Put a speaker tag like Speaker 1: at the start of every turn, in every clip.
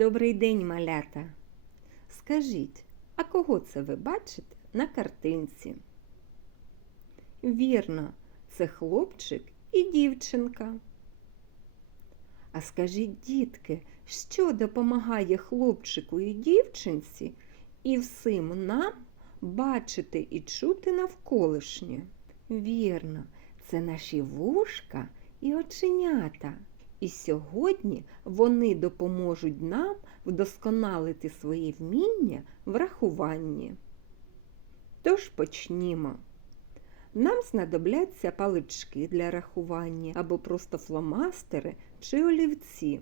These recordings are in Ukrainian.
Speaker 1: Добрий день, малята. Скажіть, а кого це ви бачите на картинці? Вірно, це хлопчик і дівчинка. А скажіть, дітки, що допомагає хлопчику і дівчинці і всім нам бачити і чути навколишнє? Вірно, це наші вушка і оченята. І сьогодні вони допоможуть нам вдосконалити свої вміння в рахуванні. Тож почнімо. Нам знадобляться палички для рахування або просто фломастери чи олівці.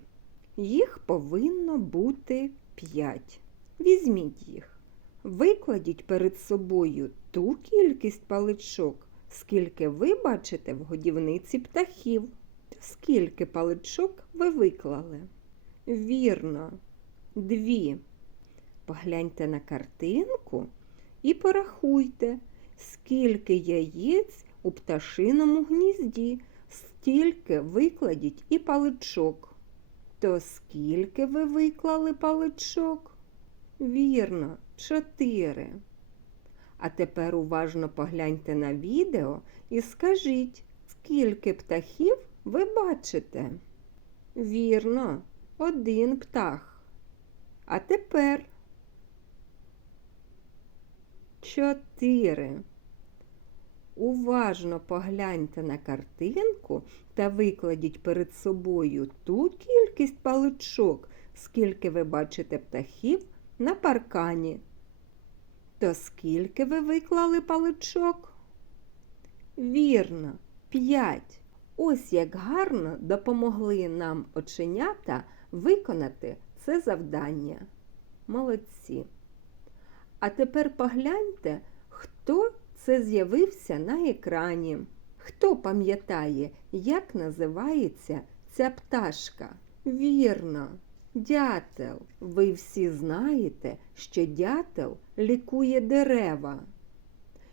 Speaker 1: Їх повинно бути 5. Візьміть їх. Викладіть перед собою ту кількість паличок, скільки ви бачите в годівниці птахів. Скільки паличок ви виклали? Вірно, дві. Погляньте на картинку і порахуйте, скільки яєць у пташиному гнізді, стільки викладіть і паличок. То скільки ви виклали паличок? Вірно, чотири. А тепер уважно погляньте на відео і скажіть, скільки птахів ви бачите? Вірно, один птах. А тепер чотири. Уважно погляньте на картинку та викладіть перед собою ту кількість паличок, скільки ви бачите птахів на паркані. То скільки ви виклали паличок? Вірно, п'ять. Ось як гарно допомогли нам оченята виконати це завдання. Молодці. А тепер погляньте, хто це з'явився на екрані. Хто пам'ятає, як називається ця пташка? Вірно, дятел. Ви всі знаєте, що дятел лікує дерева.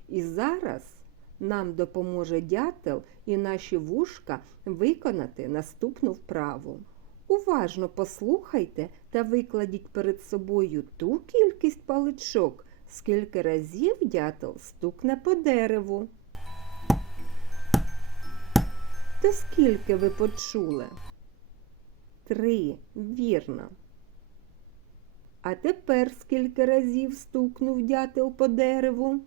Speaker 1: І зараз нам допоможе дятел і наші вушка виконати наступну вправу. Уважно послухайте та викладіть перед собою ту кількість паличок, скільки разів дятел стукне по дереву. То скільки ви почули? Три, вірно. А тепер скільки разів стукнув дятел по дереву?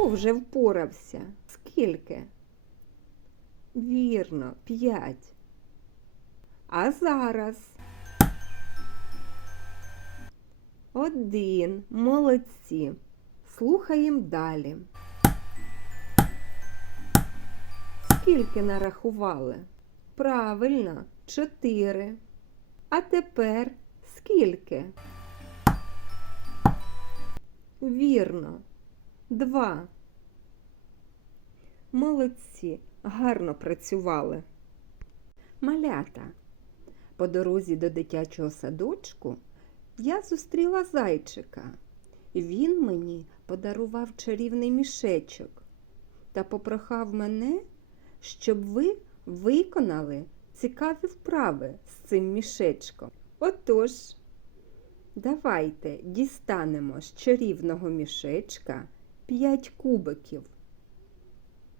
Speaker 1: Хто вже впорався? Скільки? Вірно, п'ять. А зараз? Один. Молодці. Слухаємо далі. Скільки нарахували? Правильно, чотири. А тепер скільки? Вірно, два. Молодці, гарно працювали. Малята. По дорозі до дитячого садочку я зустріла зайчика. Він мені подарував чарівний мішечок та попрохав мене, щоб ви виконали цікаві вправи з цим мішечком. Отож, давайте дістанемо з чарівного мішечка 5 кубиків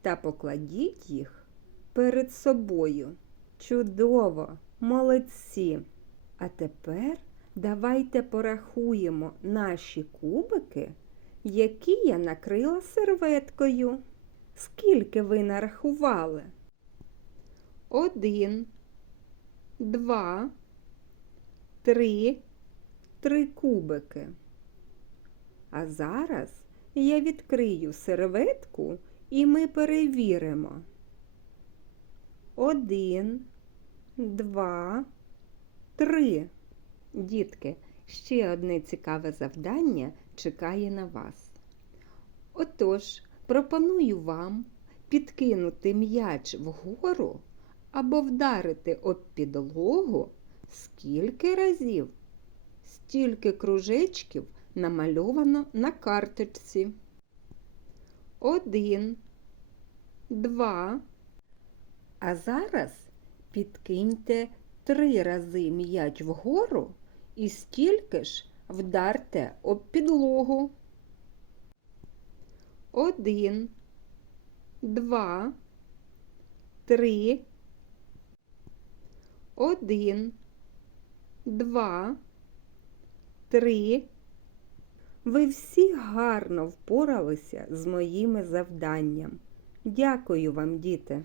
Speaker 1: та покладіть їх перед собою. Чудово, молодці! А тепер давайте порахуємо наші кубики, які я накрила серветкою. Скільки ви нарахували? Один, два, три, три кубики. А зараз я відкрию серветку і ми перевіримо. Один, два, три. Дітки, ще одне цікаве завдання чекає на вас. Отож, пропоную вам підкинути м'яч вгору або вдарити об підлогу скільки разів, стільки кружечків намальовано на карточці. Один, два, А зараз підкиньте три рази м'яч вгору і стільки ж вдарте об підлогу. Один, два, три, один, два, три. Ви всі гарно впоралися з моїми завданням. Дякую вам, діти!